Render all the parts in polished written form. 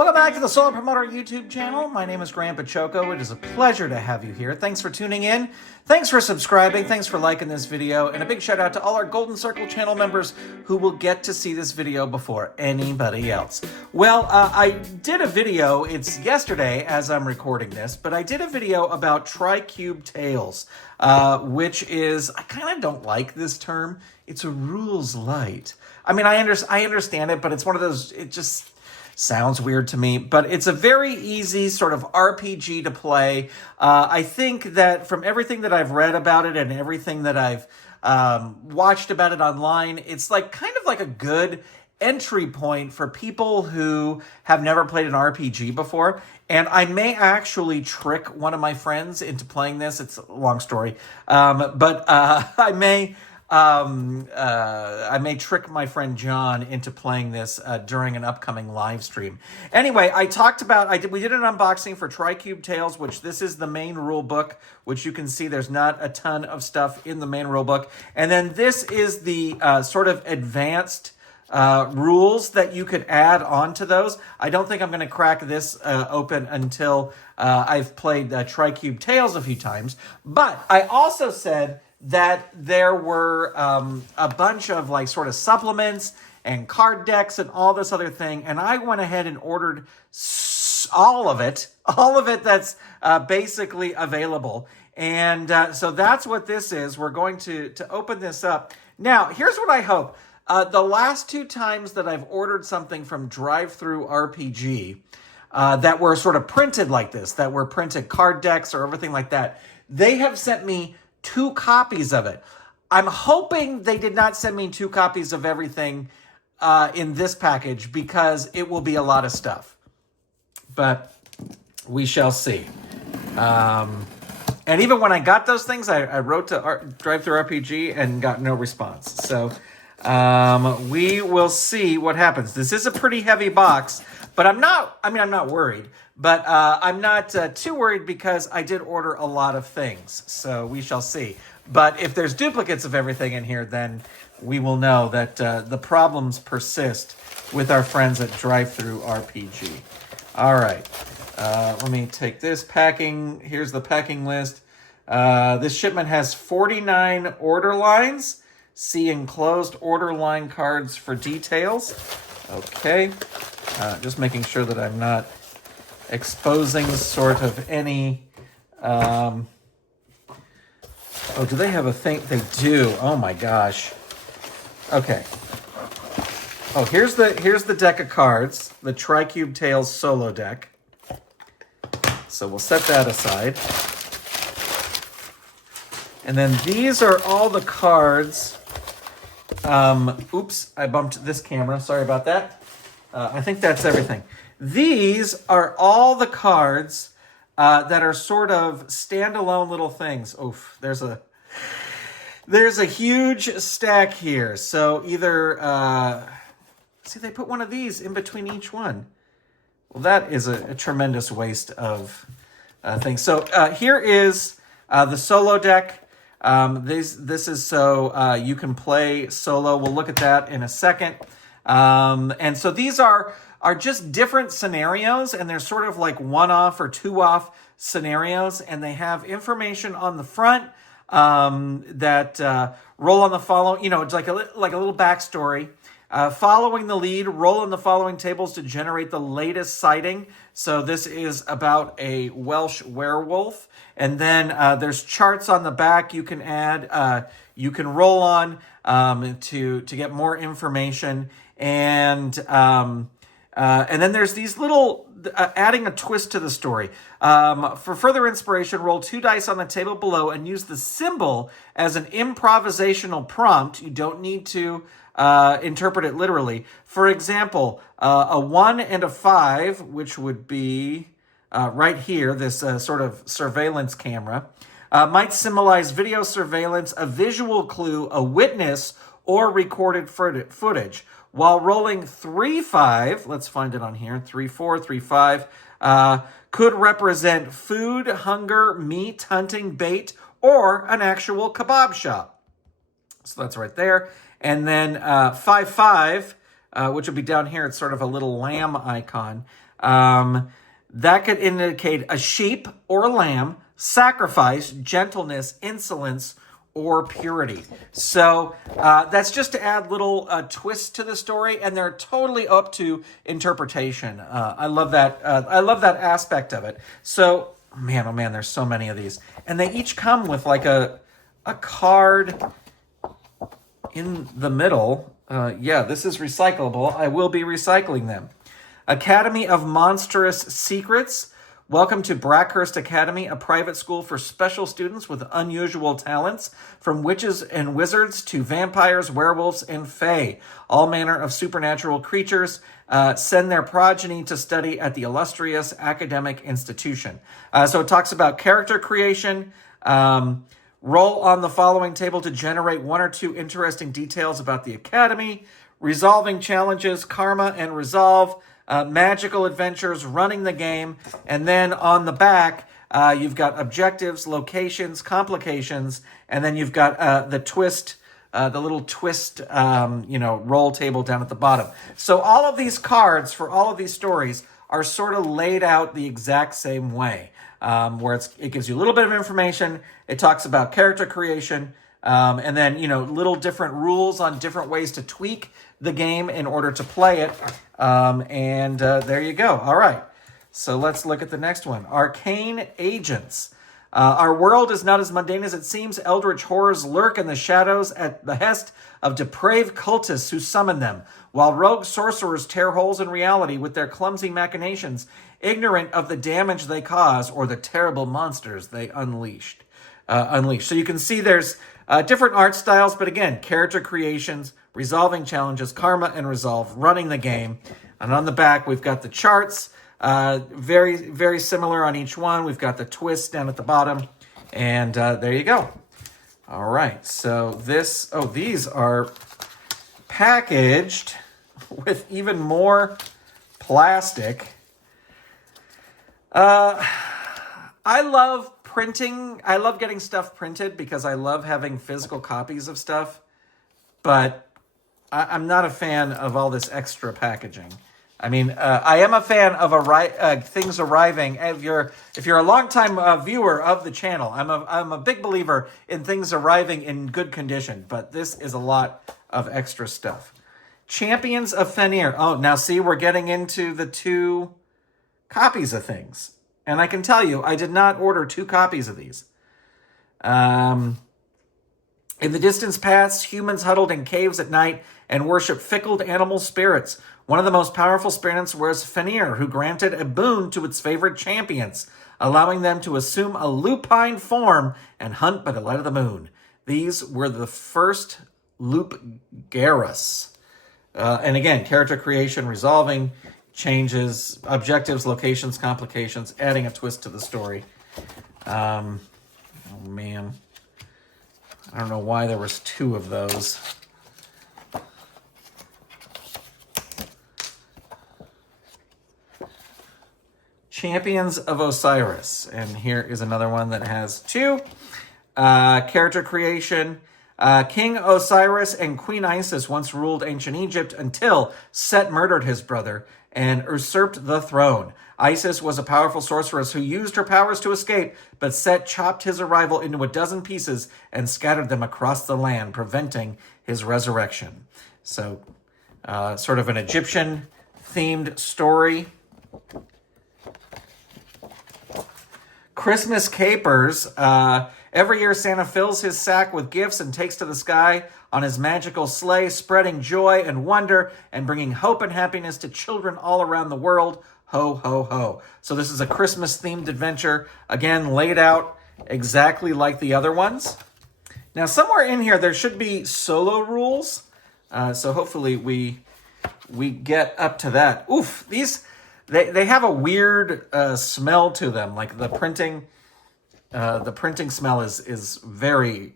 Welcome back to the Solar Promoter YouTube channel. My name is Grandpa Choco. It is a pleasure to have you here. Thanks for tuning in. Thanks for subscribing. Thanks for liking this video. And a big shout out to all our Golden Circle channel members who will get to see this video before anybody else. Well, I did a video, it's yesterday as I'm recording this, but I did a video about Tricube tails, which is, I kind of don't like this term. It's a rules light. I mean, I understand it, but it's one of those, it just sounds weird to me, but it's a very easy sort of RPG to play. I think that from everything that I've read about it and everything that I've watched about it online, it's like kind of like a good entry point for people who have never played an RPG before. And I may actually trick one of my friends into playing this. It's a long story, but I may trick my friend John into playing this during an upcoming live stream. Anyway, we did an unboxing for Tricube Tales, which this is the main rule book, which you can see there's not a ton of stuff in the main rule book. And then this is the sort of advanced rules that you could add on to those. I don't think I'm going to crack this open until I've played Tricube Tales a few times. But I also said that there were a bunch of like sort of supplements and card decks and all this other thing. And I went ahead and ordered all of it that's basically available. And so that's what this is. We're going to open this up. Now, here's what I hope. The last two times that I've ordered something from Drive-Thru RPG that were sort of printed like this, that were printed card decks or everything like that, they have sent me 2 copies of it. I'm hoping they did not send me 2 copies of everything in this package because it will be a lot of stuff. But we shall see. And even when I got those things, I wrote to Drive-Thru RPG and got no response. So we will see what happens. This is a pretty heavy box, but I'm not worried. But I'm not too worried because I did order a lot of things. So we shall see. But if there's duplicates of everything in here, then we will know that the problems persist with our friends at Drive-Thru RPG. All right. Let me take this packing. Here's the packing list. This shipment has 49 order lines. See enclosed order line cards for details. Okay. Just making sure that I'm not exposing sort of any, oh, do they have a thing? They do. Oh my gosh. Okay. Oh, here's the deck of cards, the Tricube Tales solo deck. So we'll set that aside. And then these are all the cards. Oops, I bumped this camera. Sorry about that. I think that's everything. These are all the cards that are sort of standalone little things. Oof, there's a huge stack here. So either, see, they put one of these in between each one. Well, that is a tremendous waste of things. So here is the solo deck. This is so you can play solo. We'll look at that in a second. And so these are just different scenarios, and they're sort of like one-off or two-off scenarios, and they have information on the front that roll on the following, it's like a little backstory. Following the lead, roll on the following tables to generate the latest sighting. So this is about a Welsh werewolf. And then there's charts on the back you can add. You can roll on to get more information. And then there's these little, adding a twist to the story. For further inspiration, roll 2 dice on the table below and use the symbol as an improvisational prompt. You don't need to interpret it literally. For example, a 1 and a 5, which would be right here, this sort of surveillance camera, might symbolize video surveillance, a visual clue, a witness, or recorded footage. While rolling 3-5, let's find it on here, 3-4, 3-5, could represent food, hunger, meat, hunting, bait, or an actual kebab shop. So that's right there. And then 5-5, which would be down here, it's sort of a little lamb icon. That could indicate a sheep or lamb, sacrifice, gentleness, insolence, or purity. So that's just to add little twists to the story, and they're totally up to interpretation. I love that. I love that aspect of it. So, man, oh man, there's so many of these, and they each come with like a card in the middle. Yeah, this is recyclable. I will be recycling them. Academy of Monstrous Secrets. Welcome to Brackhurst Academy, a private school for special students with unusual talents, from witches and wizards to vampires, werewolves, and fae. All manner of supernatural creatures send their progeny to study at the illustrious academic institution. So it talks about character creation. Roll on the following table to generate one or two interesting details about the academy. Resolving challenges, karma and resolve. Magical adventures, running the game, and then on the back, you've got objectives, locations, complications, and then you've got the twist, the little twist, roll table down at the bottom. So all of these cards for all of these stories are sort of laid out the exact same way, where it gives you a little bit of information. It talks about character creation, and then, little different rules on different ways to tweak the game in order to play it. There you go. All right. So let's look at the next one. Arcane Agents. Our world is not as mundane as it seems. Eldritch horrors lurk in the shadows at the behest of depraved cultists who summon them, while rogue sorcerers tear holes in reality with their clumsy machinations, ignorant of the damage they cause or the terrible monsters they unleash. So you can see there's different art styles, but again, character creations, resolving challenges, karma and resolve, running the game. And on the back, we've got the charts, very, very similar on each one. We've got the twist down at the bottom, and there you go. All right, so these are packaged with even more plastic. I love printing. I love getting stuff printed because I love having physical copies of stuff, but I'm not a fan of all this extra packaging. I mean, I am a fan of things arriving. If you're a longtime viewer of the channel, I'm a big believer in things arriving in good condition. But this is a lot of extra stuff. Champions of Fenrir. Oh, now see, we're getting into the 2 copies of things, and I can tell you, I did not order 2 copies of these. In the distant past, humans huddled in caves at night and worshipped fickle animal spirits. One of the most powerful spirits was Fenrir, who granted a boon to its favorite champions, allowing them to assume a lupine form and hunt by the light of the moon. These were the first Lupgaras. And again, character creation, resolving changes, objectives, locations, complications, adding a twist to the story. Oh, man. I don't know why there was 2 of those. Champions of Osiris. And here is another one that has 2. Character creation. King Osiris and Queen Isis once ruled ancient Egypt until Set murdered his brother and usurped the throne. Isis was a powerful sorceress who used her powers to escape, but Set chopped his arrival into a dozen pieces and scattered them across the land, preventing his resurrection. So, sort of an Egyptian-themed story. Christmas capers. Every year, Santa fills his sack with gifts and takes to the sky on his magical sleigh, spreading joy and wonder and bringing hope and happiness to children all around the world. Ho, ho, ho. So this is a Christmas-themed adventure, again, laid out exactly like the other ones. Now, somewhere in here, there should be solo rules. So hopefully we get up to that. Oof, these, they have a weird smell to them. Like the printing smell is very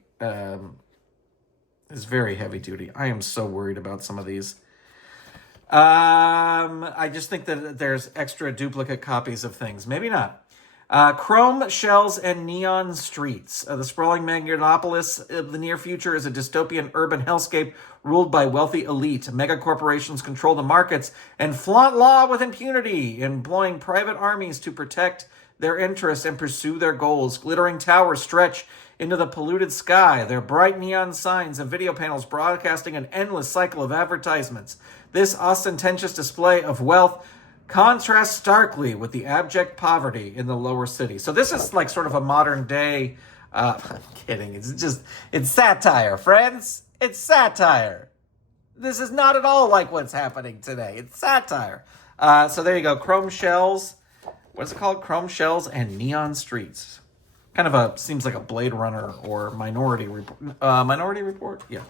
heavy duty. I am so worried about some of these. I just think that there's extra duplicate copies of things. Maybe not. Chrome shells and neon streets. The sprawling megalopolis of the near future is a dystopian urban hellscape ruled by wealthy elite. Mega corporations control the markets and flaunt law with impunity, employing private armies to protect their interests and pursue their goals. Glittering towers stretch into the polluted sky, their bright neon signs and video panels broadcasting an endless cycle of advertisements. This ostentatious display of wealth contrasts starkly with the abject poverty in the lower city. So this is like sort of a modern day, I'm kidding, it's satire, friends. It's satire. This is not at all like what's happening today. It's satire. So there you go, chrome shells. What is it called? Chrome shells and neon streets. Kind of seems like a Blade Runner or Minority Report. Minority Report? Yeah.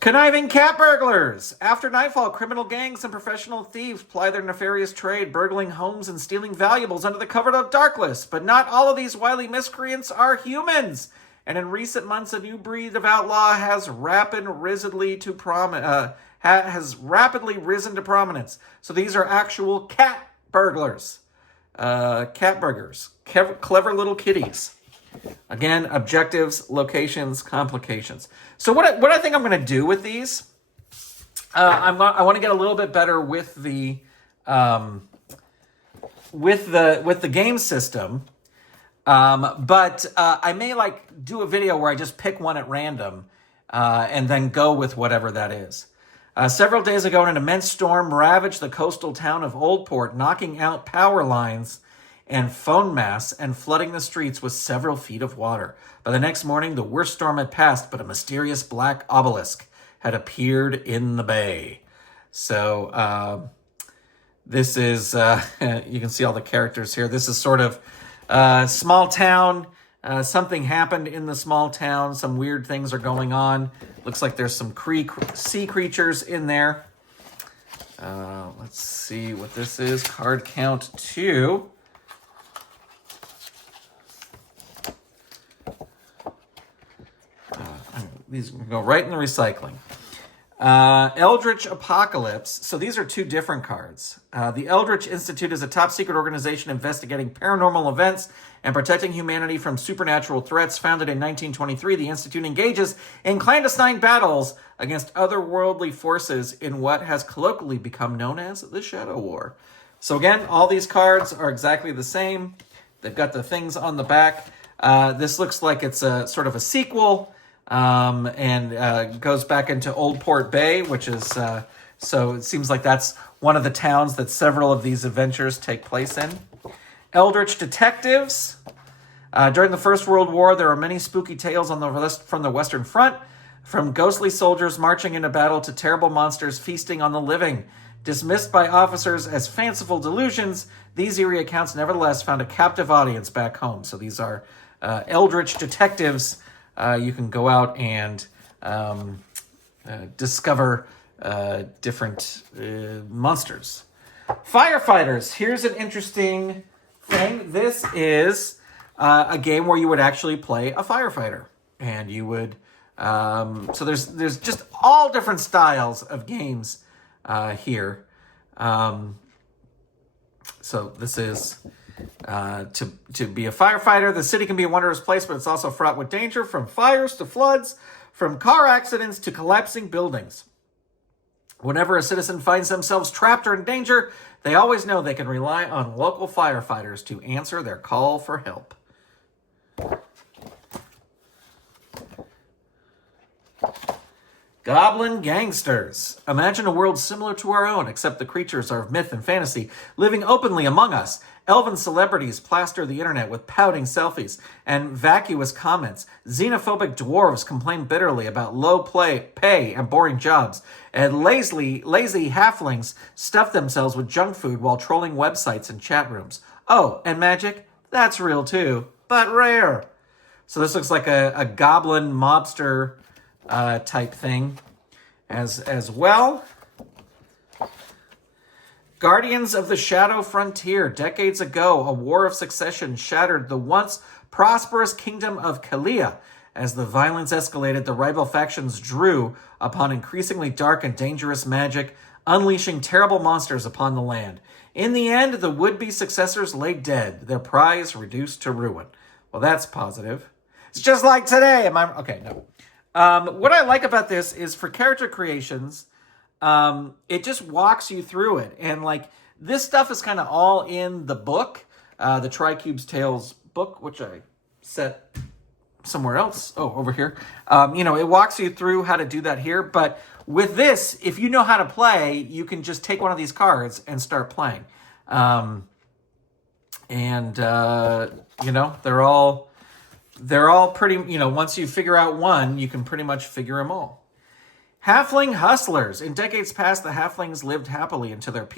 Conniving cat burglars. After nightfall, criminal gangs and professional thieves ply their nefarious trade, burgling homes and stealing valuables under the cover of darkness. But not all of these wily miscreants are humans. And in recent months, a new breed of outlaw has rapidly risen to prominence. So these are actual cat burglars. Cat burglars. Clever little kitties. Again, objectives, locations, complications. So what I think I'm going to do with these, I want to get a little bit better with the game system, but I may like do a video where I just pick one at random and then go with whatever that is. Several days ago, an immense storm ravaged the coastal town of Oldport, knocking out power lines and phone masts and flooding the streets with several feet of water. By the next morning, the worst storm had passed, but a mysterious black obelisk had appeared in the bay. So this is, you can see all the characters here. This is sort of small town. Something happened in the small town. Some weird things are going on. Looks like there's some sea creatures in there. Let's see what this is. Card count 2. These go right in the recycling. Eldritch Apocalypse. So these are 2 different cards. The Eldritch Institute is a top-secret organization investigating paranormal events and protecting humanity from supernatural threats. Founded in 1923, the Institute engages in clandestine battles against otherworldly forces in what has colloquially become known as the Shadow War. So again, all these cards are exactly the same. They've got the things on the back. This looks like it's a sort of a sequel. And goes back into Oldport Bay, which is, so it seems like that's one of the towns that several of these adventures take place in. Eldritch Detectives. During the First World War, there are many spooky tales from the Western Front, from ghostly soldiers marching into battle to terrible monsters feasting on the living. Dismissed by officers as fanciful delusions, these eerie accounts nevertheless found a captive audience back home. So these are Eldritch Detectives. You can go out and discover different monsters. Firefighters. Here's an interesting thing. This is a game where you would actually play a firefighter. And you would... so there's just all different styles of games here. So this is... to be a firefighter. The city can be a wondrous place, but it's also fraught with danger, from fires to floods, from car accidents to collapsing buildings. Whenever a citizen finds themselves trapped or in danger, they always know they can rely on local firefighters to answer their call for help. Goblin Gangsters. Imagine a world similar to our own, except the creatures are of myth and fantasy, living openly among us. Elven celebrities plaster the internet with pouting selfies and vacuous comments. Xenophobic dwarves complain bitterly about low pay and boring jobs. And lazy halflings stuff themselves with junk food while trolling websites and chat rooms. Oh, and magic? That's real too, but rare. So this looks like a goblin mobster type thing as well. Guardians of the Shadow Frontier. Decades ago, a war of succession shattered the once prosperous kingdom of Kalia. As the violence escalated, the rival factions drew upon increasingly dark and dangerous magic, unleashing terrible monsters upon the land. In the end, the would-be successors lay dead, their prize reduced to ruin. Well, that's positive. It's just like today. Okay, no. What I like about this is for character creations, it just walks you through it. And like this stuff is kind of all in the book, the Tricube's Tales book, which I set somewhere else. Oh, over here. It walks you through how to do that here. But with this, if you know how to play, you can just take one of these cards and start playing. They're all pretty, once you figure out one, you can pretty much figure them all. Halfling hustlers. In decades past, the halflings lived happily into their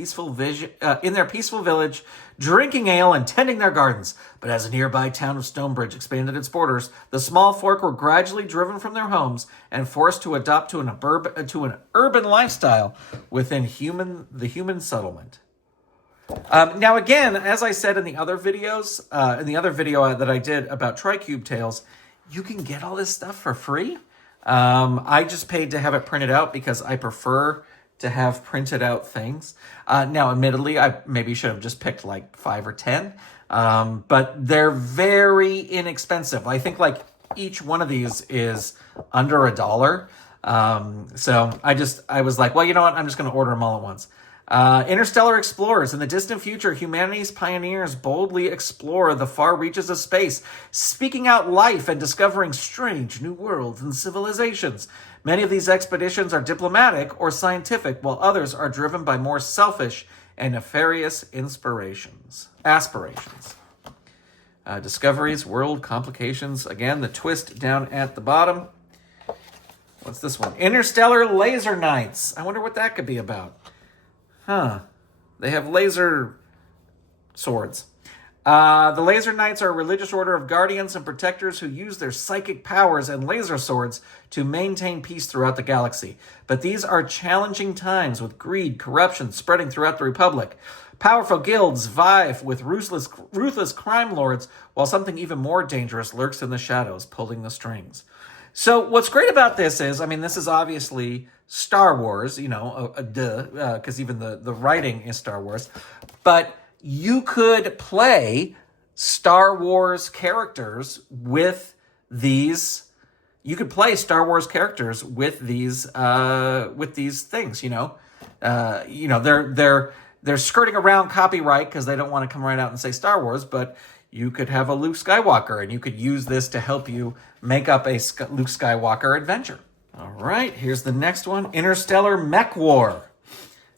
in their peaceful village, drinking ale and tending their gardens. But as a nearby town of Stonebridge expanded its borders, the small folk were gradually driven from their homes and forced to adopt to an urban lifestyle within the human settlement. Now, again, as I said in the other videos, in the other video that I did about Tricube Tales, you can get all this stuff for free. I just paid to have it printed out because I prefer to have printed out things. Now, admittedly, I maybe should have just picked like 5 or 10, but they're very inexpensive. I think like each one of these is under $1. So I was like, well, you know what? I'm just going to order them all at once. Interstellar explorers. In the distant future, humanity's pioneers boldly explore the far reaches of space, speaking out life and discovering strange new worlds and civilizations. Many of these expeditions are diplomatic or scientific, while others are driven by more selfish and nefarious aspirations. Discoveries, world complications. Again, the twist down at the bottom. What's this one? Interstellar Laser Knights. I wonder what that could be about. They have laser swords. The Laser Knights are a religious order of guardians and protectors who use their psychic powers and laser swords to maintain peace throughout the galaxy. But these are challenging times with greed, corruption spreading throughout the Republic. Powerful guilds vie with ruthless crime lords, while something even more dangerous lurks in the shadows, pulling the strings. So what's great about this is, this is obviously Star Wars, because even the writing is Star Wars. But you could play Star Wars characters with these. You could play Star Wars characters with these things. They're skirting around copyright because they don't want to come right out and say Star Wars, but you could have a Luke Skywalker, and you could use this to help you make up a Luke Skywalker adventure. All right, here's the next one. Interstellar Mech War.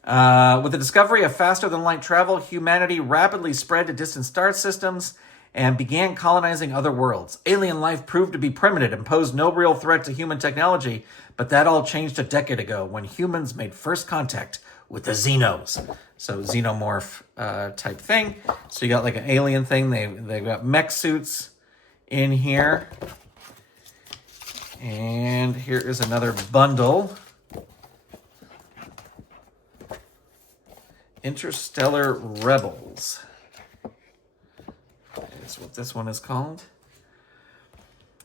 With the discovery of faster-than-light travel, humanity rapidly spread to distant star systems and began colonizing other worlds. Alien life proved to be primitive and posed no real threat to human technology, but that all changed a decade ago when humans made first contact with the Xenos. So xenomorph type thing. So you got like an alien thing. They've got mech suits in here. And here is another bundle. Interstellar Rebels. That's what this one is called.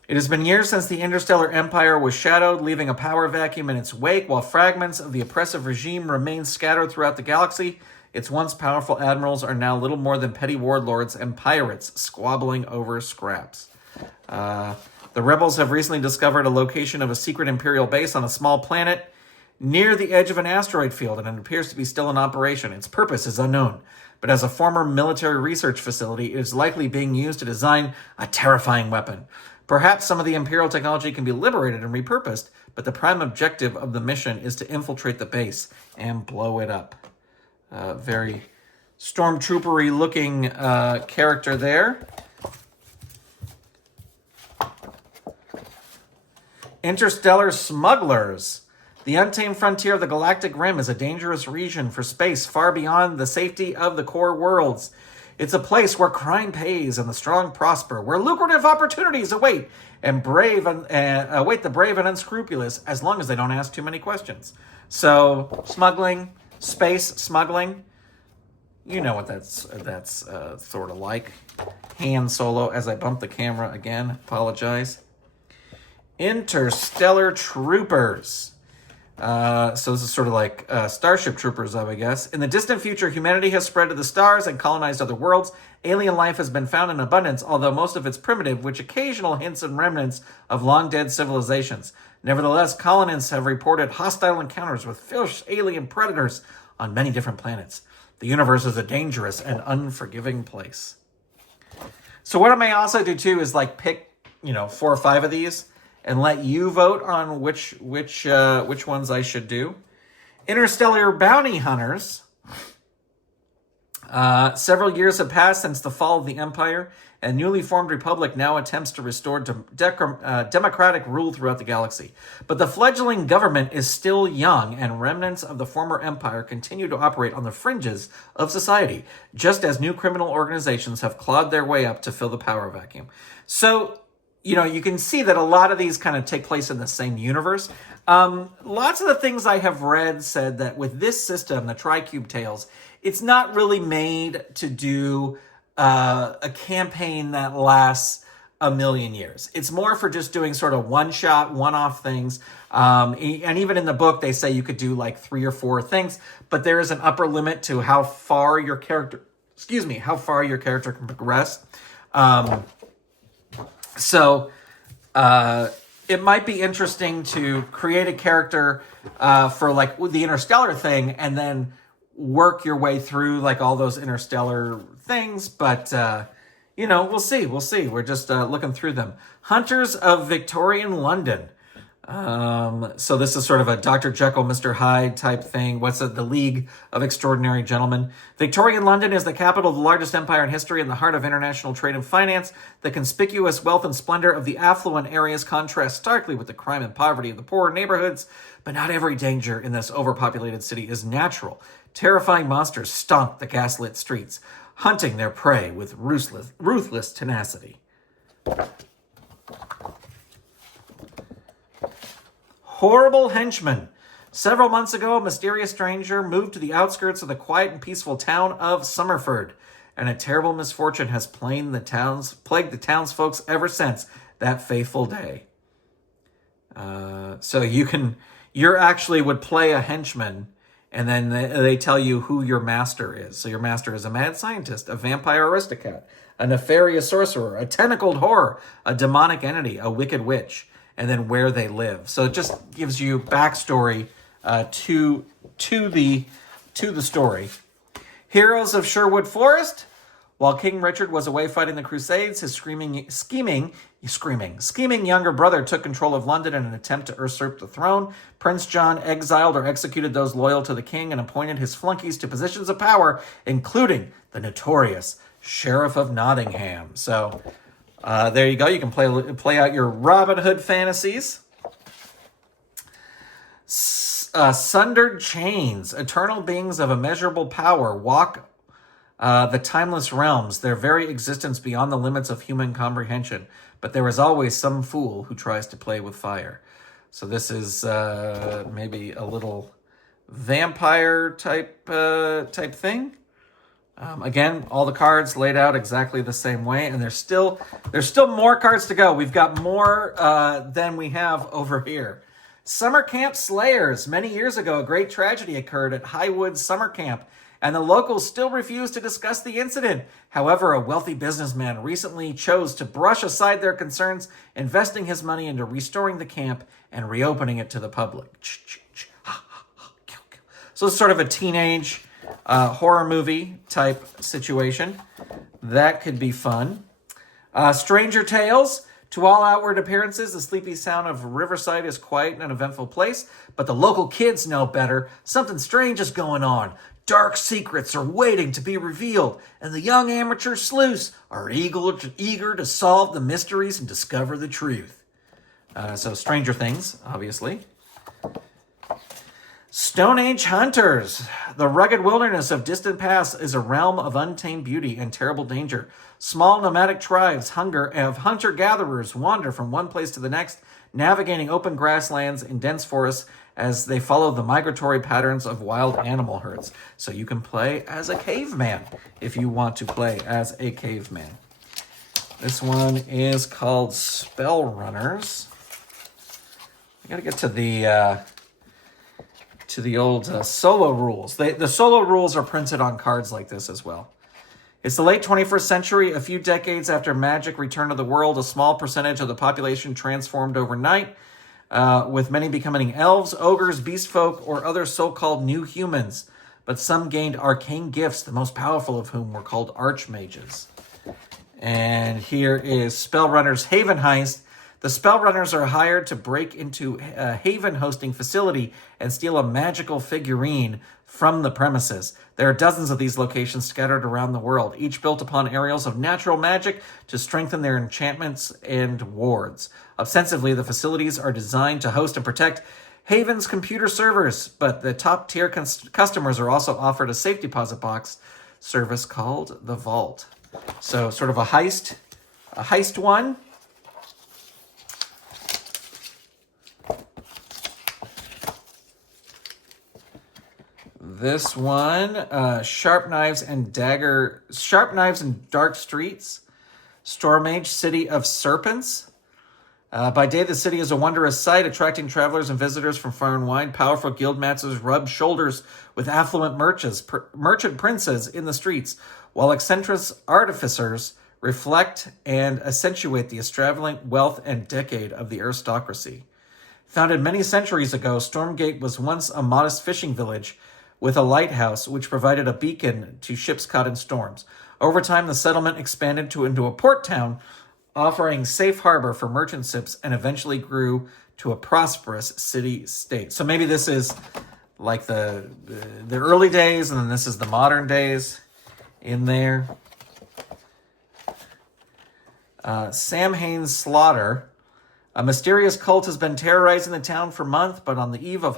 It has been years since the interstellar empire was shadowed, leaving a power vacuum in its wake, while fragments of the oppressive regime remain scattered throughout the galaxy. Its once powerful admirals are now little more than petty warlords and pirates squabbling over scraps. The rebels have recently discovered a location of a secret Imperial base on a small planet near the edge of an asteroid field, and it appears to be still in operation. Its purpose is unknown, but as a former military research facility, it is likely being used to design a terrifying weapon. Perhaps some of the Imperial technology can be liberated and repurposed, but the prime objective of the mission is to infiltrate the base and blow it up. Very stormtroopery looking character there. Interstellar Smugglers. The untamed frontier of the galactic rim is a dangerous region for space far beyond the safety of the core worlds. It's a place where crime pays and the strong prosper, where lucrative opportunities await the brave and unscrupulous, as long as they don't ask too many questions. So, smuggling, space smuggling, you know what that's sort of like. Han Solo, as I bump the camera again, apologize. Interstellar Troopers. So this is sort of like Starship Troopers, I would guess. In the distant future, humanity has spread to the stars and colonized other worlds. Alien life has been found in abundance, although most of it's primitive, with occasional hints and remnants of long-dead civilizations. Nevertheless, colonists have reported hostile encounters with fierce alien predators on many different planets. The universe is a dangerous and unforgiving place. So what I may also do too is like pick, 4 or 5 of these and let you vote on which ones I should do. Interstellar Bounty Hunters. Several years have passed since the fall of the Empire, and newly formed republic now attempts to restore democratic rule throughout the galaxy. But the fledgling government is still young, and remnants of the former empire continue to operate on the fringes of society, just as new criminal organizations have clawed their way up to fill the power vacuum. So, you can see that a lot of these kind of take place in the same universe. Lots of the things I have read said that with this system, the Tricube Tales, it's not really made to do a campaign that lasts a million years. It's more for just doing sort of one-shot, one-off things. And even in the book, they say you could do like 3 or 4 things, but there is an upper limit to how far your character can progress. So it might be interesting to create a character for like the Interstellar thing and then work your way through like all those Interstellar things. But, we'll see. We're just looking through them. Hunters of Victorian London. So this is sort of a Dr. Jekyll, Mr. Hyde type thing. The League of Extraordinary Gentlemen. Victorian London is the capital of the largest empire in history and the heart of international trade and finance. The conspicuous wealth and splendor of the affluent areas contrast starkly with the crime and poverty of the poorer neighborhoods. But not every danger in this overpopulated city is natural. Terrifying monsters stalk the gaslit streets, hunting their prey with ruthless tenacity. Horrible Henchmen. Several months ago, a mysterious stranger moved to the outskirts of the quiet and peaceful town of Summerford, and a terrible misfortune has plagued the townsfolk ever since that fateful day. So you actually would play a henchman, and then they tell you who your master is. So your master is a mad scientist, a vampire aristocrat, a nefarious sorcerer, a tentacled horror, a demonic entity, a wicked witch, and then where they live. So it just gives you backstory to the story. Heroes of Sherwood Forest. While King Richard was away fighting the Crusades, his scheming younger brother took control of London in an attempt to usurp the throne. Prince John exiled or executed those loyal to the king and appointed his flunkies to positions of power, including the notorious Sheriff of Nottingham. So there you go. You can play out your Robin Hood fantasies. Sundered Chains. Eternal beings of immeasurable power walk the timeless realms, their very existence beyond the limits of human comprehension. But there is always some fool who tries to play with fire. So this is maybe a little vampire type thing. Again, all the cards laid out exactly the same way, and there's still more cards to go. We've got more than we have over here. Summer Camp Slayers. Many years ago, a great tragedy occurred at Highwood Summer Camp, and the locals still refuse to discuss the incident. However, a wealthy businessman recently chose to brush aside their concerns, investing his money into restoring the camp and reopening it to the public. So it's sort of a teenage horror movie type situation. That could be fun. Stranger Tales. To all outward appearances, the sleepy sound of Riverside is quiet and an eventful place, but the local kids know better. Something strange is going on. Dark secrets are waiting to be revealed, and the young amateur sleuths are eager to solve the mysteries and discover the truth. So Stranger Things, obviously. Stone Age Hunters. The rugged wilderness of distant past is a realm of untamed beauty and terrible danger. Small nomadic tribes of hunter-gatherers wander from one place to the next, navigating open grasslands and dense forests as they follow the migratory patterns of wild animal herds. So you can play as a caveman if you want to play as a caveman. This one is called Spell Runners. I gotta get to the to the old solo rules. The solo rules are printed on cards like this as well. It's the late 21st century, a few decades after Magic returned to the world. A small percentage of the population transformed overnight, with many becoming elves, ogres, beast folk, or other so-called new humans. But some gained arcane gifts, the most powerful of whom were called archmages. And here is Spellrunner's Haven Heist. The Spellrunners are hired to break into a Haven hosting facility and steal a magical figurine from the premises. There are dozens of these locations scattered around the world, each built upon areas of natural magic to strengthen their enchantments and wards. Ostensibly, the facilities are designed to host and protect Haven's computer servers, but the top-tier customers are also offered a safe deposit box service called the Vault. So, sort of a heist one. This one, Sharp Knives and Dark Streets, Stormage, City of Serpents. By day, the city is a wondrous sight, attracting travelers and visitors from far and wide. Powerful guild masters rub shoulders with affluent merchant princes in the streets, while eccentric artificers reflect and accentuate the extravagant wealth and decade of the aristocracy. Founded many centuries ago, Stormgate was once a modest fishing village with a lighthouse which provided a beacon to ships caught in storms. Over time, the settlement expanded into a port town, offering safe harbor for merchant ships, and eventually grew to a prosperous city-state. So maybe this is like the early days, and then this is the modern days in there. Sam Hain's Slaughter. A mysterious cult has been terrorizing the town for months, but on the eve of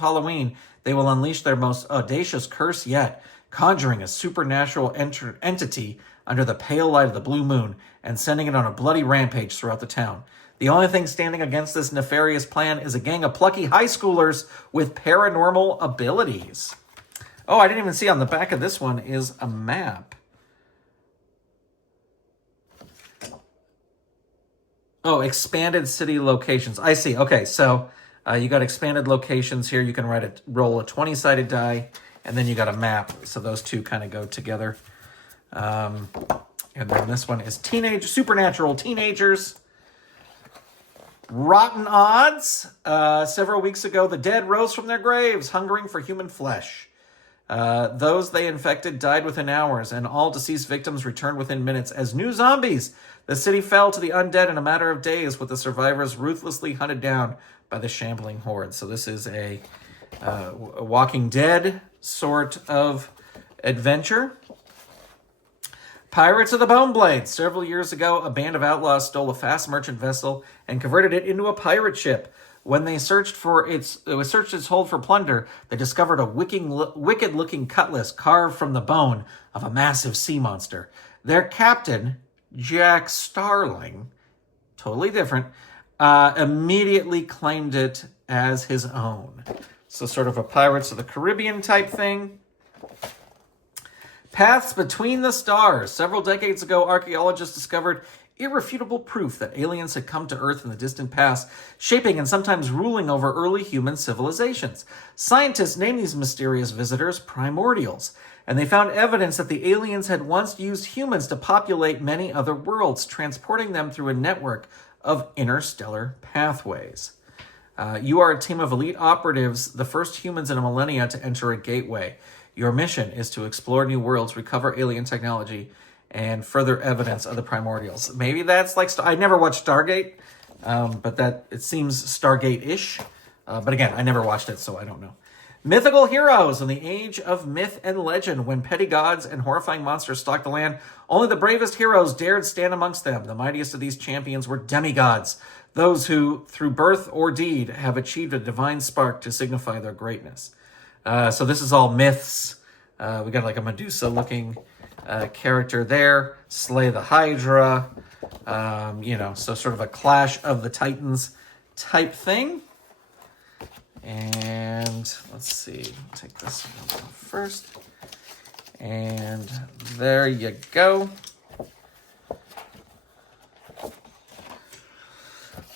Halloween, they will unleash their most audacious curse yet, conjuring a supernatural entity under the pale light of the blue moon and sending it on a bloody rampage throughout the town. The only thing standing against this nefarious plan is a gang of plucky high schoolers with paranormal abilities. Oh, I didn't even see on the back of this one is a map. Oh, expanded city locations. I see. Okay, so you got expanded locations here. You can roll a 20-sided die, and then you got a map. So those two kind of go together. And then this one is supernatural teenagers. Rotten odds. Several weeks ago, the dead rose from their graves, hungering for human flesh. Those they infected died within hours, and all deceased victims returned within minutes as new zombies. The city fell to the undead in a matter of days, with the survivors ruthlessly hunted down by the shambling horde. So this is a Walking Dead sort of adventure. Pirates of the Bone Blade. Several years ago, a band of outlaws stole a fast merchant vessel and converted it into a pirate ship. When they searched its hold for plunder, they discovered a wicked-looking cutlass carved from the bone of a massive sea monster. Their captain, Jack Starling, totally different, immediately claimed it as his own. So sort of a Pirates of the Caribbean type thing. Paths Between the Stars. Several decades ago, archaeologists discovered irrefutable proof that aliens had come to Earth in the distant past, shaping and sometimes ruling over early human civilizations. Scientists named these mysterious visitors primordials, and they found evidence that the aliens had once used humans to populate many other worlds, transporting them through a network of interstellar pathways. You are a team of elite operatives, the first humans in a millennia to enter a gateway. Your mission is to explore new worlds, recover alien technology, and further evidence of the primordials. Maybe that's like... I never watched Stargate, but it seems Stargate-ish. But again, I never watched it, so I don't know. Mythical heroes. In the age of myth and legend, when petty gods and horrifying monsters stalked the land, only the bravest heroes dared stand amongst them. The mightiest of these champions were demigods, those who, through birth or deed, have achieved a divine spark to signify their greatness. So this is all myths. We got like a Medusa-looking character there. Slay the Hydra. So sort of a Clash of the Titans type thing. And let's see, take this one first. And there you go.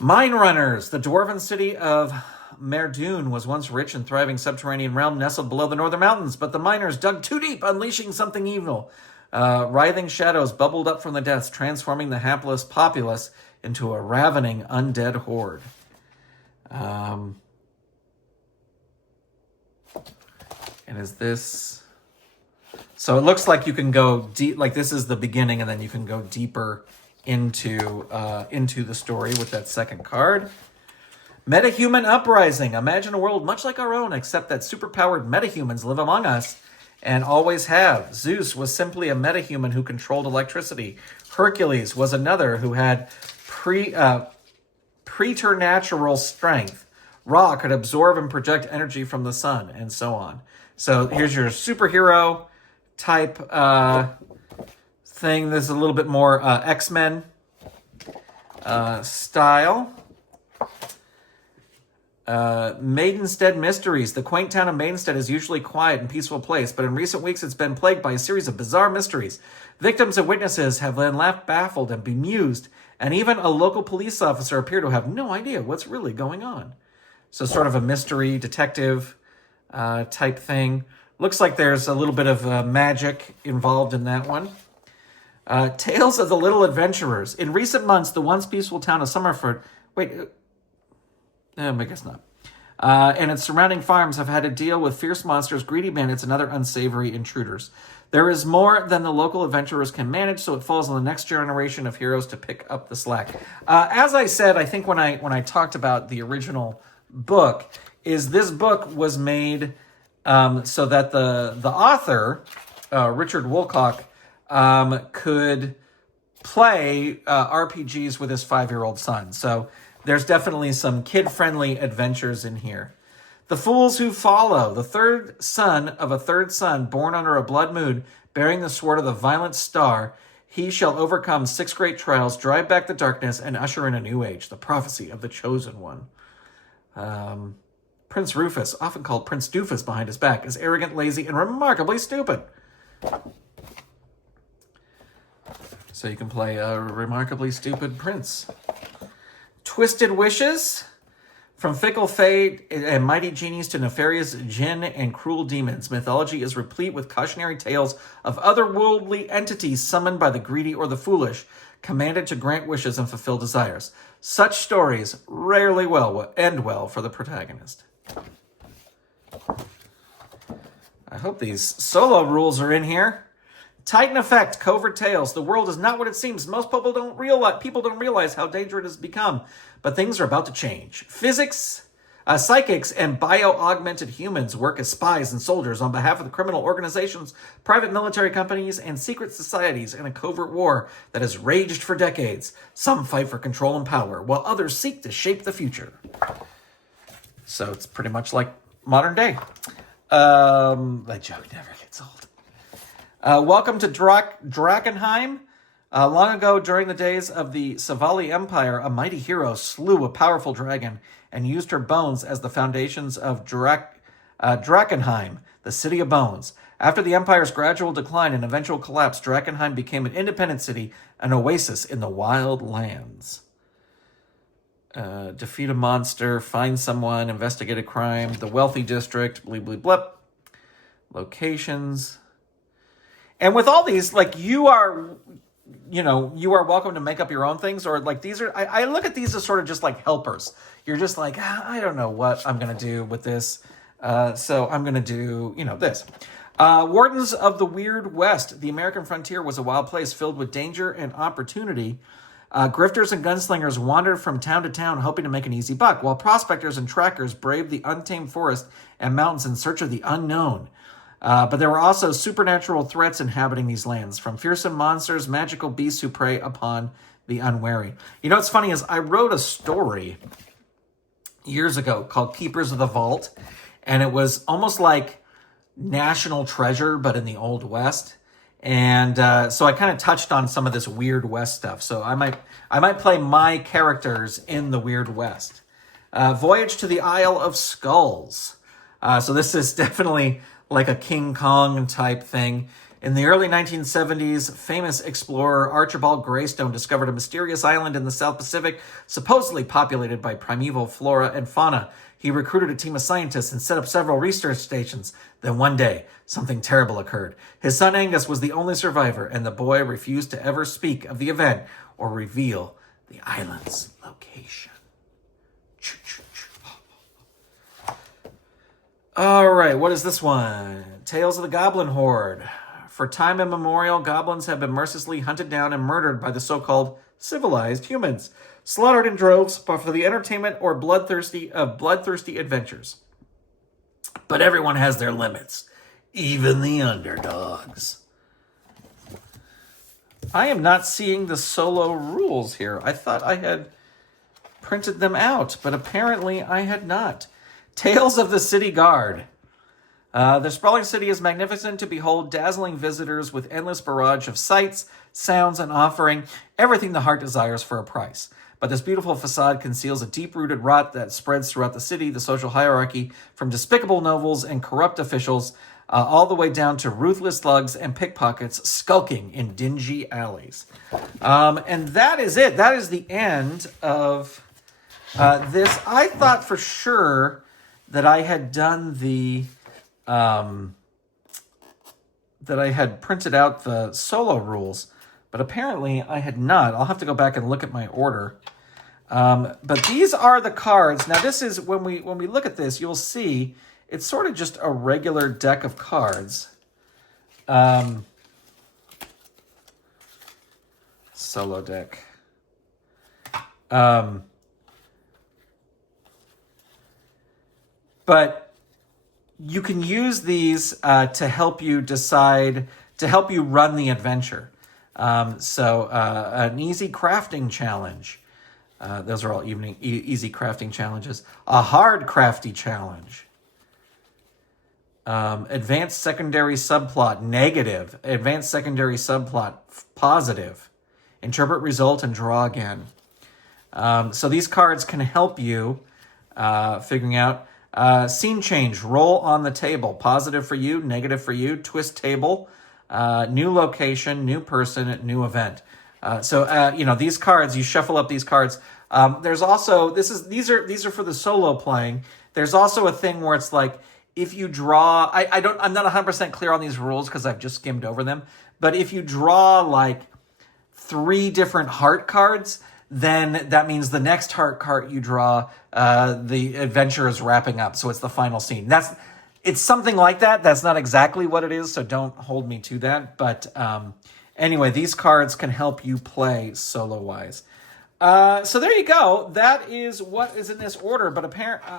Mine Runners, the dwarven city of Merdun was once rich and thriving subterranean realm nestled below the northern mountains, but the miners dug too deep, unleashing something evil. Writhing shadows bubbled up from the depths, transforming the hapless populace into a ravening undead horde. And is this... So it looks like you can go deep, like this is the beginning, and then you can go deeper into the story with that second card. Metahuman Uprising. Imagine a world much like our own, except that superpowered metahumans live among us and always have. Zeus was simply a metahuman who controlled electricity. Hercules was another who had preternatural strength. Ra could absorb and project energy from the sun, and so on. So here's your superhero type thing. This is a little bit more X-Men style. Maidenstead Mysteries. The quaint town of Maidenstead is usually a quiet and peaceful place, but in recent weeks it's been plagued by a series of bizarre mysteries. Victims and witnesses have been left baffled and bemused, and even a local police officer appear to have no idea what's really going on. So sort of a mystery detective type thing. Looks like there's a little bit of magic involved in that one. Tales of the Little Adventurers. In recent months, the once peaceful town of Summerford... I guess not. And its surrounding farms have had to deal with fierce monsters, greedy bandits, and other unsavory intruders. There is more than the local adventurers can manage, so it falls on the next generation of heroes to pick up the slack. As I said, I think when I talked about the original book, is this book was made so that the author, Richard Woolcock, could play RPGs with his 5-year-old son. So there's definitely some kid-friendly adventures in here. The Fools Who Follow. The third son of a third son, born under a blood moon, bearing the sword of the violent star, he shall overcome 6 great trials, drive back the darkness, and usher in a new age, the prophecy of the chosen one. Prince Rufus, often called Prince Doofus behind his back, is arrogant, lazy, and remarkably stupid. So you can play a remarkably stupid prince. Twisted Wishes. From fickle fate and mighty genies to nefarious jinn and cruel demons, mythology is replete with cautionary tales of otherworldly entities summoned by the greedy or the foolish, commanded to grant wishes and fulfill desires. Such stories rarely end well for the protagonist. I hope these solo rules are in here. Titan Effect, Covert Tales. The world is not what it seems. Most people don't realize how dangerous it has become, but things are about to change. Psychics, and bio-augmented humans work as spies and soldiers on behalf of the criminal organizations, private military companies, and secret societies in a covert war that has raged for decades. Some fight for control and power, while others seek to shape the future. So it's pretty much like modern day. That joke never gets old. Welcome to Drakenheim. Long ago, during the days of the Savali Empire, a mighty hero slew a powerful dragon and used her bones as the foundations of Drakenheim, the City of Bones. After the Empire's gradual decline and eventual collapse, Drakenheim became an independent city, an oasis in the wild lands. Defeat a monster, find someone, investigate a crime, the wealthy district, bleep, bleep, blip. Locations. And with all these, like, you are welcome to make up your own things, or like these are, I look at these as sort of just like helpers. You're just like, I don't know what I'm going to do with this. So I'm going to do, this. Wardens of the Weird West. The American frontier was a wild place filled with danger and opportunity. Grifters and gunslingers wandered from town to town hoping to make an easy buck, while prospectors and trackers braved the untamed forest and mountains in search of the unknown. But there were also supernatural threats inhabiting these lands, from fearsome monsters, magical beasts who prey upon the unwary. You know what's funny is I wrote a story years ago called Keepers of the Vault, and it was almost like National Treasure, but in the Old West. And so I kind of touched on some of this Weird West stuff. So I might play my characters in the Weird West. Voyage to the Isle of Skulls. So this is definitely like a King Kong type thing. In the early 1970s, famous explorer Archibald Greystone discovered a mysterious island in the South Pacific, supposedly populated by primeval flora and fauna. He recruited a team of scientists and set up several research stations. Then one day, something terrible occurred. His son Angus was the only survivor, and the boy refused to ever speak of the event or reveal the island's location. All right, what is this one? Tales of the Goblin Horde. For time immemorial, goblins have been mercilessly hunted down and murdered by the so-called civilized humans, slaughtered in droves for the entertainment or bloodthirsty adventures. But everyone has their limits, even the underdogs. I am not seeing the solo rules here. I thought I had printed them out, but apparently I had not. Tales of the City Guard. The sprawling city is magnificent to behold, dazzling visitors with endless barrage of sights, sounds, and offering everything the heart desires for a price. But this beautiful facade conceals a deep-rooted rot that spreads throughout the city, the social hierarchy, from despicable nobles and corrupt officials, all the way down to ruthless slugs and pickpockets skulking in dingy alleys. And that is it. That is the end of this. I thought for sure that I had done the... that I had printed out the solo rules, but apparently I had not. I'll have to go back and look at my order. But these are the cards. Now this is, when we look at this, you'll see it's sort of just a regular deck of cards. Solo deck. But you can use these to help you decide, to help you run the adventure. So an easy crafting challenge. Those are all easy crafting challenges. A hard crafty challenge. Advanced secondary subplot, negative. Advanced secondary subplot, positive. Interpret result and draw again. So these cards can help you figuring out scene change, roll on the table, positive for you, negative for you, twist table, new location, new person, new event. These cards, you shuffle up these cards. There's also, these are for the solo playing. There's also a thing where it's like, if you draw, I'm not 100% clear on these rules because I've just skimmed over them, but if you draw like 3 different heart cards, then that means the next heart card you draw, the adventure is wrapping up. So it's the final scene. It's something like that. That's not exactly what it is, so don't hold me to that. But anyway, these cards can help you play solo-wise. So there you go. That is what is in this order. But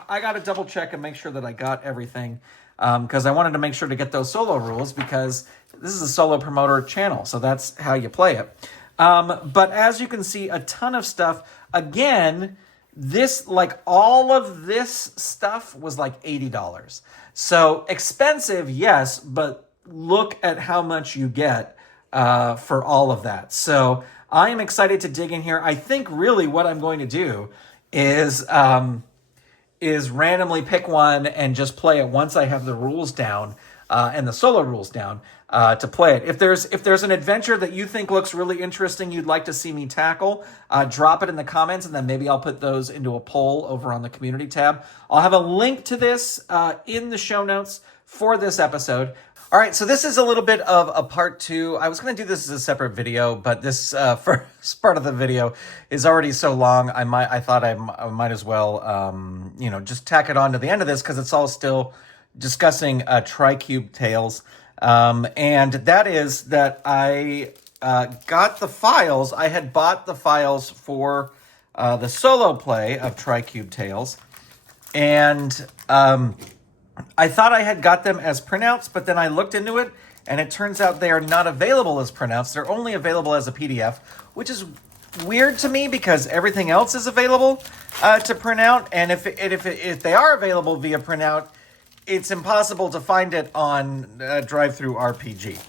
I got to double check and make sure that I got everything because I wanted to make sure to get those solo rules because this is a solo promoter channel. So that's how you play it. But as you can see, a ton of stuff. Again, all of this stuff was like $80. So expensive, yes, but look at how much you get for all of that. So I am excited to dig in here. I think really what I'm going to do is randomly pick one and just play it once I have the rules down and the solo rules down. To play it. If there's an adventure that you think looks really interesting you'd like to see me tackle, drop it in the comments and then maybe I'll put those into a poll over on the community tab. I'll have a link to this in the show notes for this episode. All right, so this is a little bit of a part 2. I was going to do this as a separate video, but this first part of the video is already so long. I thought I might as well just tack it on to the end of this because it's all still discussing Tricube Tales. And that is that I got the files. I had bought the files for the solo play of Tricube Tales. And I thought I had got them as printouts, but then I looked into it, and it turns out they are not available as printouts. They're only available as a PDF, which is weird to me because everything else is available to print out. And if they are available via printout, it's impossible to find it on Drive-Thru RPG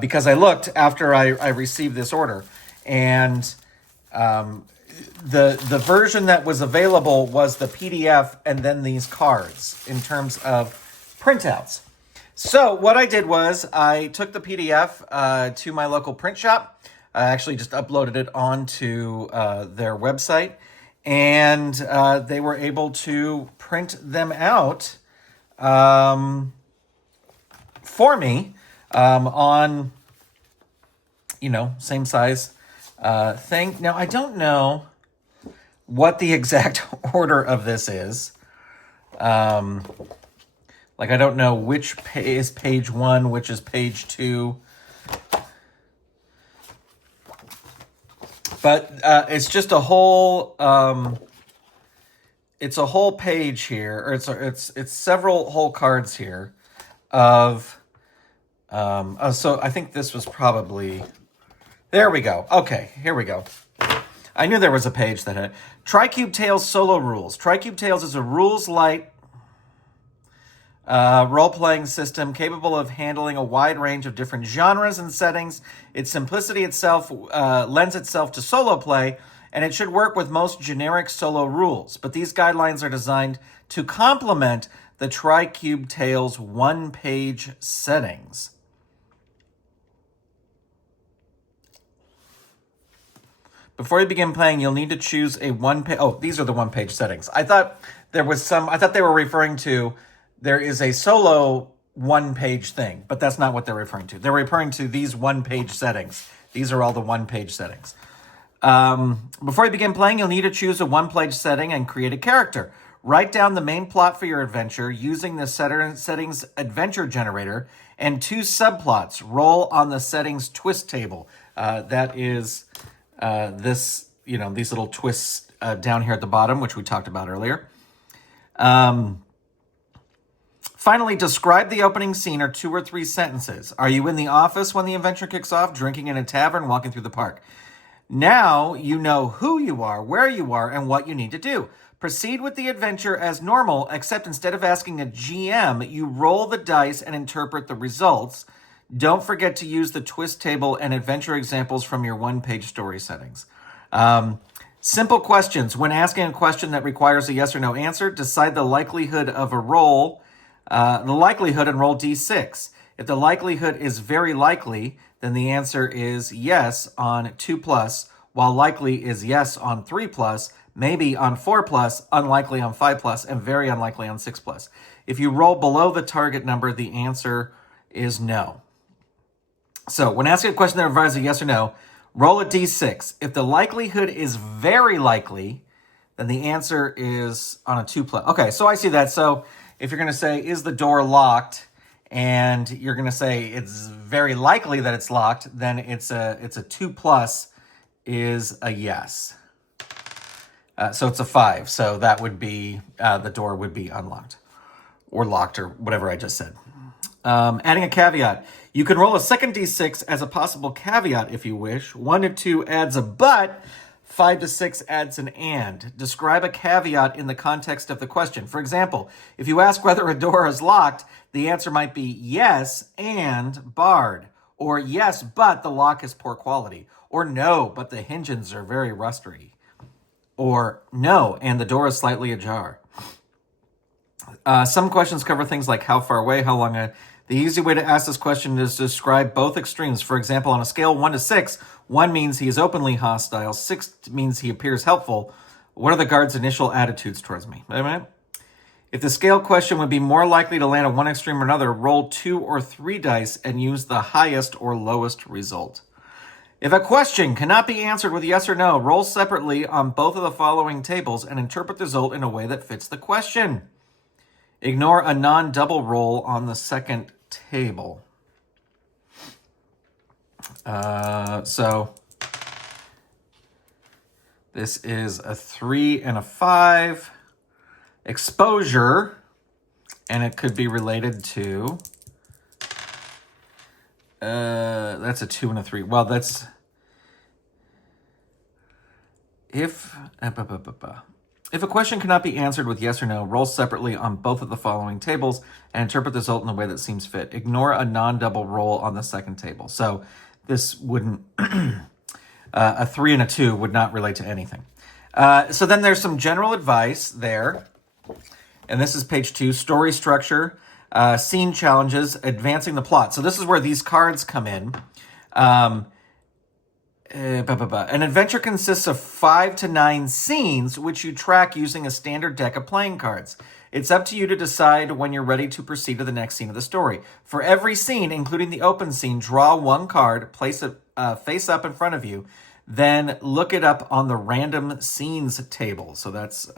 because I looked after I received this order, and the version that was available was the PDF and then these cards in terms of printouts. So what I did was I took the PDF to my local print shop. I actually just uploaded it onto their website. and they were able to print them out for me on, same size thing. Now, I don't know what the exact order of this is. I don't know which is page 1, which is page 2. But it's just a whole it's a whole page here, or it's several whole cards here of so I think this was probably, there we go. Okay, here we go. I knew there was a page that had Tricube Tales solo rules. Tricube Tales is a rules light role-playing system capable of handling a wide range of different genres and settings. Its simplicity itself lends itself to solo play, and it should work with most generic solo rules. But these guidelines are designed to complement the Tricube Tales one-page settings. Before you begin playing, you'll need to choose a one-page... Oh, these are the one-page settings. I thought they were referring to there is a solo one-page thing, but that's not what they're referring to. They're referring to these one-page settings. These are all the one-page settings. Before you begin playing, you'll need to choose a one-page setting and create a character. Write down the main plot for your adventure using the settings adventure generator and 2 subplots. Roll on the settings twist table. That is these little twists down here at the bottom, which we talked about earlier. Finally, describe the opening scene or 2 or 3 sentences. Are you in the office when the adventure kicks off, drinking in a tavern, walking through the park? Now you know who you are, where you are, and what you need to do. Proceed with the adventure as normal, except instead of asking a GM, you roll the dice and interpret the results. Don't forget to use the twist table and adventure examples from your one-page story settings. Simple questions. When asking a question that requires a yes or no answer, decide the likelihood of a roll. The likelihood and roll d6. If the likelihood is very likely, then the answer is yes on 2+, while likely is yes on 3+, maybe on 4+, unlikely on 5+, and very unlikely on 6+. If you roll below the target number, the answer is no. So when asking a question that requires a yes or no, roll a d6. If the likelihood is very likely, then the answer is on a 2+. Okay, so I see that. So if you're going to say, is the door locked? And you're going to say it's very likely that it's locked, then it's a 2+ is a yes. So it's a 5. So that would be, the door would be unlocked or locked or whatever I just said. Adding a caveat. You can roll a second d6 as a possible caveat if you wish. 1 to 2 adds a but. 5 to 6 adds an and. Describe a caveat in the context of the question. For example, if you ask whether a door is locked, the answer might be yes and barred. Or yes, but the lock is poor quality. Or no, but the hinges are very rusty. Or no, and the door is slightly ajar. Some questions cover things like how far away, how long. The easy way to ask this question is to describe both extremes. For example, on a scale 1 to 6, 1 means he is openly hostile, 6 means he appears helpful. What are the guard's initial attitudes towards me? If the scale question would be more likely to land on one extreme or another, roll 2 or 3 dice and use the highest or lowest result. If a question cannot be answered with yes or no, roll separately on both of the following tables and interpret the result in a way that fits the question. Ignore a non-double roll on the second table. So this is a 3 and a 5. Exposure, and it could be related to that's a 2 and a 3. Well, that's if a question cannot be answered with yes or no, roll separately on both of the following tables and interpret the result in a way that seems fit. Ignore a non-double roll on the second table. So this wouldn't a 3 and a 2 would not relate to anything. So then there's some general advice there. And this is page 2, story structure, scene challenges, advancing the plot. So this is where these cards come in. An adventure consists of 5 to 9 scenes, which you track using a standard deck of playing cards. It's up to you to decide when you're ready to proceed to the next scene of the story. For every scene, including the open scene, draw one card, place it face up in front of you, then look it up on the random scenes table. So that's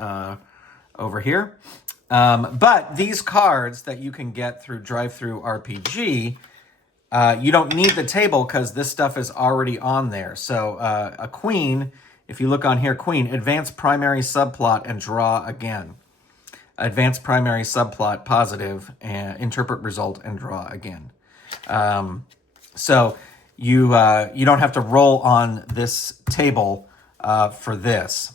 over here. But these cards that you can get through Drive-Thru RPG, you don't need the table because this stuff is already on there. So a queen, if you look on here, queen, advance primary subplot and draw again. Advance primary subplot, positive, and interpret result and draw again. So you don't have to roll on this table for this.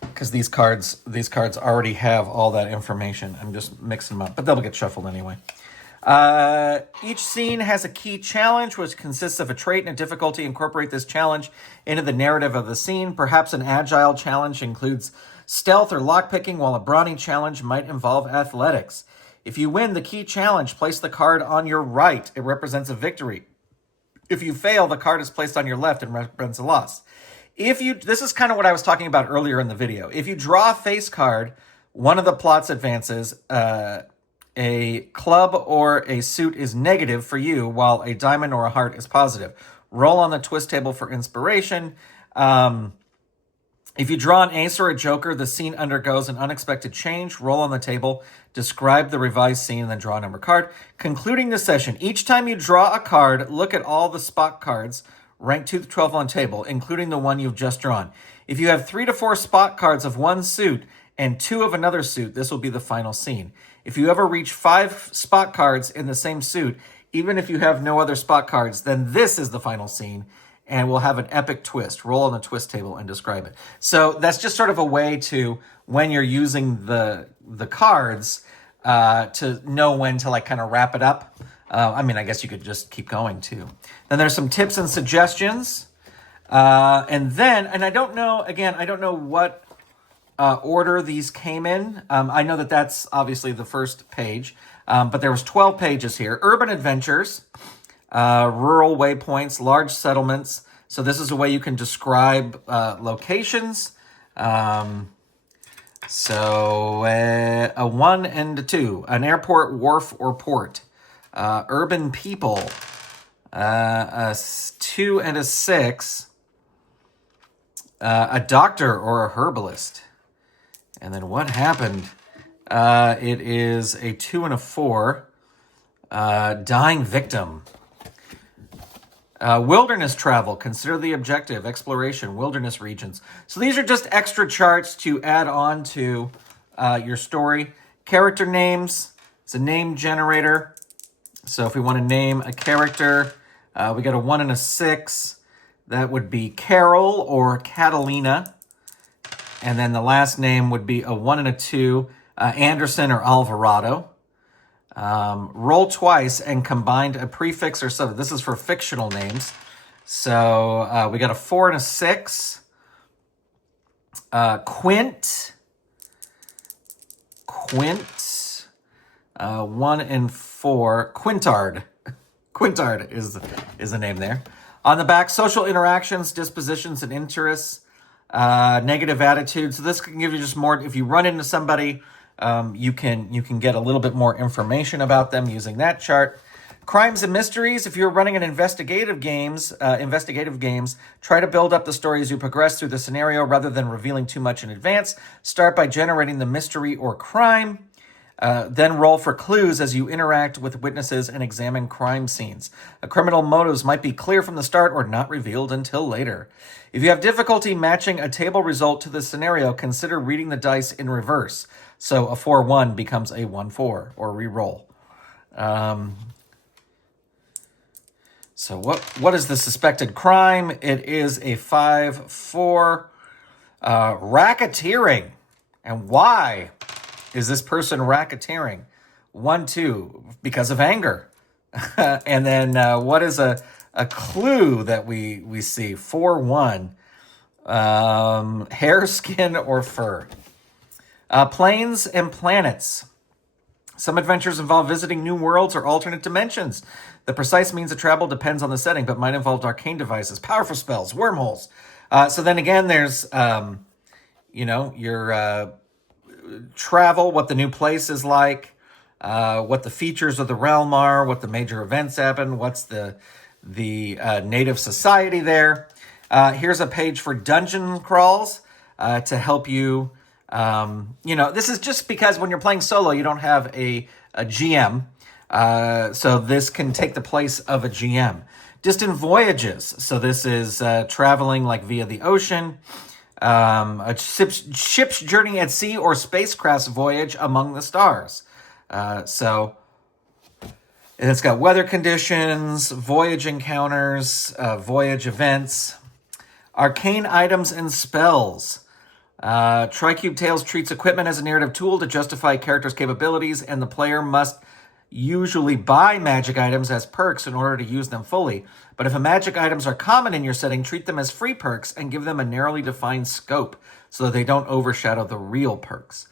Because these cards already have all that information. I'm just mixing them up, but they'll get shuffled anyway. Each scene has a key challenge, which consists of a trait and a difficulty. Incorporate this challenge into the narrative of the scene. Perhaps an agile challenge includes stealth or lockpicking, while a brawny challenge might involve athletics. If you win the key challenge, place the card on your right. It represents a victory. If you fail, the card is placed on your left and represents a loss. This is kind of what I was talking about earlier in the video. If you draw a face card, one of the plots advances. A club or a suit is negative for you, while a diamond or a heart is positive. Roll on the twist table for inspiration. If you draw an ace or a joker, the scene undergoes an unexpected change. Roll on the table, describe the revised scene, and then draw a number card. Concluding the session, each time you draw a card, look at all the spot cards ranked 2 to 12 on the table, including the one you've just drawn. If you have 3 to 4 spot cards of one suit and 2 of another suit, this will be the final scene. If you ever reach 5 spot cards in the same suit, even if you have no other spot cards, then this is the final scene, and we'll have an epic twist. Roll on the twist table and describe it. So that's just sort of a way to, when you're using the cards, to know when to kind of wrap it up. I guess you could just keep going too. Then there's some tips and suggestions. And I don't know what order these came in. I know that that's obviously the first page, but there was 12 pages here. Urban adventures, rural waypoints, large settlements. So this is a way you can describe locations. So a 1 and a 2, an airport, wharf, or port. Urban people, a 2 and a 6. A doctor or a herbalist. And then what happened? It is a 2 and a 4. Dying victim. Wilderness travel. Consider the objective. Exploration. Wilderness regions. So these are just extra charts to add on to your story. Character names. It's a name generator. So if we want to name a character, we got a 1 and a 6. That would be Carol or Catalina. And then the last name would be a 1 and a 2, Anderson or Alvarado. Roll twice and combined a prefix or suffix. This is for fictional names. So we got a 4 and a 6. Quint. 1 and 4. Quintard. Quintard is the name there. On the back, social interactions, dispositions, and interests. Negative attitudes. So this can give you just more. If you run into somebody, you can get a little bit more information about them using that chart. Crimes and mysteries. If you're running an investigative games, try to build up the story as you progress through the scenario rather than revealing too much in advance. Start by generating the mystery or crime. Then roll for clues as you interact with witnesses and examine crime scenes. Criminal motives might be clear from the start or not revealed until later. If you have difficulty matching a table result to the scenario, consider reading the dice in reverse. So a 4-1 becomes a 1-4, or re-roll. So what is the suspected crime? It is a 5-4. Racketeering. And why is this person racketeering? 1-2, because of anger. And then what is a clue that we see? 4-1. Hair, skin, or fur. Planes and planets. Some adventures involve visiting new worlds or alternate dimensions. The precise means of travel depends on the setting, but might involve arcane devices, powerful spells, wormholes. So then again, there's, your travel, what the new place is like, what the features of the realm are, what the major events happen, what's the native society there. Here's a page for dungeon crawls to help you. This is just because when you're playing solo, you don't have a GM. So this can take the place of a GM. Distant voyages. So this is traveling like via the ocean. A ship's journey at sea or spacecraft's voyage among the stars. So it's got weather conditions, voyage encounters, voyage events, arcane items and spells. Tricube Tales treats equipment as a narrative tool to justify a character's capabilities, and the player must usually buy magic items as perks in order to use them fully. But if magic items are common in your setting, treat them as free perks and give them a narrowly defined scope so that they don't overshadow the real perks.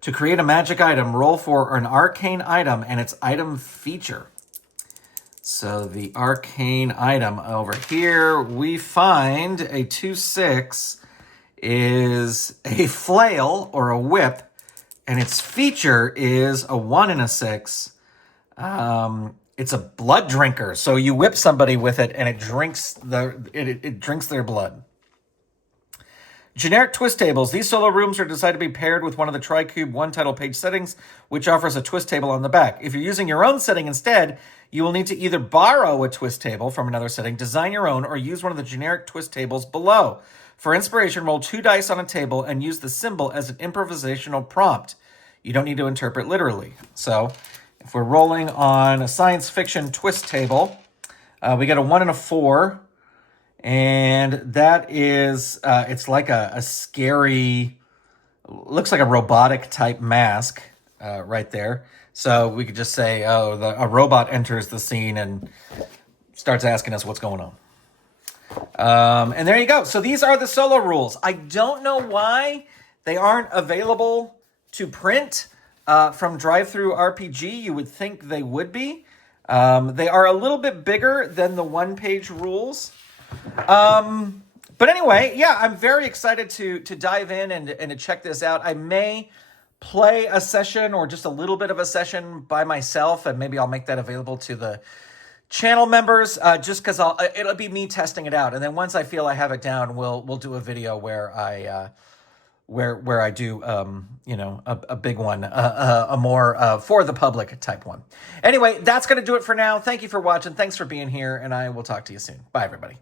To create a magic item, roll for an arcane item and its item feature. So the arcane item over here, we find a 2/6 is a flail or a whip, and its feature is a 1 and a 6. It's a blood drinker. So you whip somebody with it and it drinks it drinks their blood. Generic twist tables. These solo rooms are designed to be paired with one of the Tricube one title page settings, which offers a twist table on the back. If you're using your own setting instead, you will need to either borrow a twist table from another setting, design your own, or use one of the generic twist tables below. For inspiration, roll 2 dice on a table and use the symbol as an improvisational prompt. You don't need to interpret literally. So if we're rolling on a science fiction twist table, we get a 1 and a 4. And that is, it's like a scary, looks like a robotic type mask right there. So we could just say, a robot enters the scene and starts asking us what's going on. And there you go. So these are the solo rules. I don't know why they aren't available to print from Drive-Thru RPG. You would think they would be. They are a little bit bigger than the one-page rules. But anyway, yeah, I'm very excited to dive in and to check this out. I may play a session or just a little bit of a session by myself, and maybe I'll make that available to the channel members, just because it'll be me testing it out. And then once I feel I have it down, we'll do a video where I do, a big one, a more for the public type one. Anyway, that's going to do it for now. Thank you for watching. Thanks for being here, and I will talk to you soon. Bye, everybody.